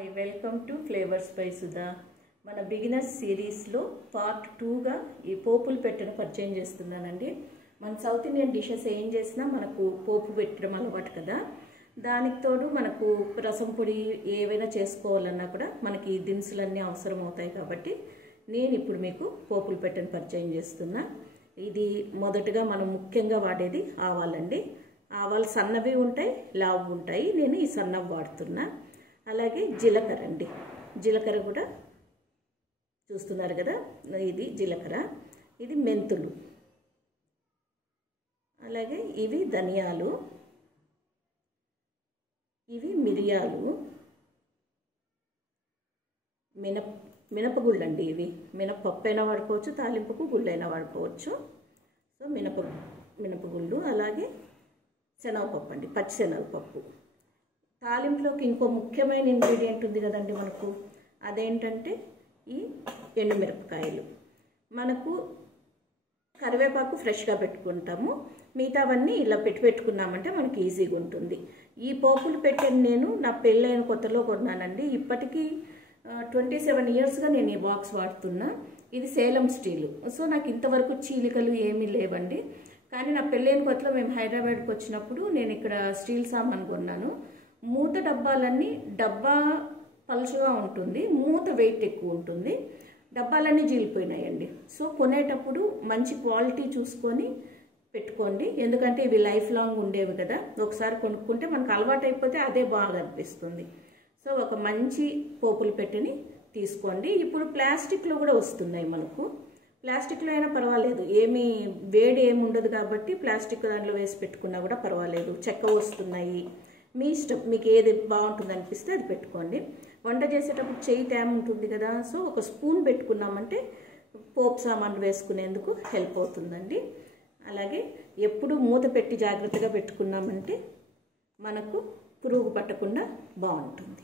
Hi welcome to flavours by Sudha. మన beginners సిరీస్లో part 2గా ఈ పోపులు పెట్టడం పరిచయం చేస్తున్నానండి. మన సౌత్ ఇండియన్ డిషెస్ ఏం చేసినా మనకు పోపు పెట్టడం అలవాటు కదా. దానికి తోడు మనకు రసం పొడి ఏవైనా చేసుకోవాలన్నా కూడా మనకి ఈ దినుసులన్నీ అవసరం అవుతాయి. కాబట్టి నేను ఇప్పుడు మీకు పోపులు పెట్టడం పరిచయం చేస్తున్నా. ఇది మొదటగా మనం ముఖ్యంగా వాడేది ఆవాలండి. ఆవాలు సన్నవి ఉంటాయి, లావు ఉంటాయి. నేను ఈ సన్నవి వాడుతున్నా. అలాగే జీలకర్ర అండి. జీలకర్ర కూడా చూస్తున్నారు కదా, ఇది జీలకర్ర, ఇది మెంతులు, అలాగే ఇవి ధనియాలు, ఇవి మిరియాలు, మినపగుళ్ళు అండి. ఇవి మినపప్పు అయినా వాడుకోవచ్చు, తాలింపుకు గుళ్ళైనా వాడుకోవచ్చు. సో మినపగుళ్ళు, అలాగే శనగపప్పు అండి, పచ్చి శనగపప్పు. తాలింపులోకి ఇంకో ముఖ్యమైన ఇంగ్రీడియంట్ ఉంది కదండి మనకు, అదేంటంటే ఈ ఎండుమిరపకాయలు. మనకు కరివేపాకు ఫ్రెష్గా పెట్టుకుంటాము, మిగతావన్నీ ఇలా పెట్టుకున్నామంటే మనకి ఈజీగా ఉంటుంది. ఈ పోపులు పెట్టాను నేను నా పెళ్ళైన కొత్తలో కొన్నానండి. ఇప్పటికీ 27 ఇయర్స్గా నేను ఈ బాక్స్ వాడుతున్నా. ఇది సేలం స్టీలు. సో నాకు ఇంతవరకు చీలికలు ఏమీ లేవండి. కానీ నా పెళ్ళైన కొత్తలో మేము హైదరాబాద్కి వచ్చినప్పుడు నేను ఇక్కడ స్టీల్ సామాన్ కొన్నాను. మూత డబ్బాలన్నీ, డబ్బా పలుచగా ఉంటుంది, మూత వెయిట్ ఎక్కువ ఉంటుంది, డబ్బాలన్నీ జీలిపోయినాయండి. సో కొనేటప్పుడు మంచి క్వాలిటీ చూసుకొని పెట్టుకోండి, ఎందుకంటే ఇవి లైఫ్ లాంగ్ ఉండేవి కదా. ఒకసారి కొనుక్కుంటే మనకు అలవాటు అయిపోతే అదే బాగా అనిపిస్తుంది. సో ఒక మంచి పోపులు పెట్టని తీసుకోండి. ఇప్పుడు ప్లాస్టిక్లో కూడా వస్తున్నాయి మనకు. ప్లాస్టిక్లో అయినా పర్వాలేదు, ఏమీ వేడి ఏమి ఉండదు కాబట్టి ప్లాస్టిక్ దాంట్లో వేసి పెట్టుకున్నా కూడా పర్వాలేదు. చెక్క వస్తున్నాయి, మీ ఇష్టం, మీకు ఏది బాగుంటుంది అనిపిస్తే అది పెట్టుకోండి. వంట చేసేటప్పుడు చెయ్యి తేమ ఉంటుంది కదా, సో ఒక స్పూన్ పెట్టుకున్నామంటే పోపు సామాన్లు వేసుకునేందుకు హెల్ప్ అవుతుందండి. అలాగే ఎప్పుడు మూత పెట్టి జాగ్రత్తగా పెట్టుకున్నామంటే మనకు పురుగు పట్టకుండా బాగుంటుంది.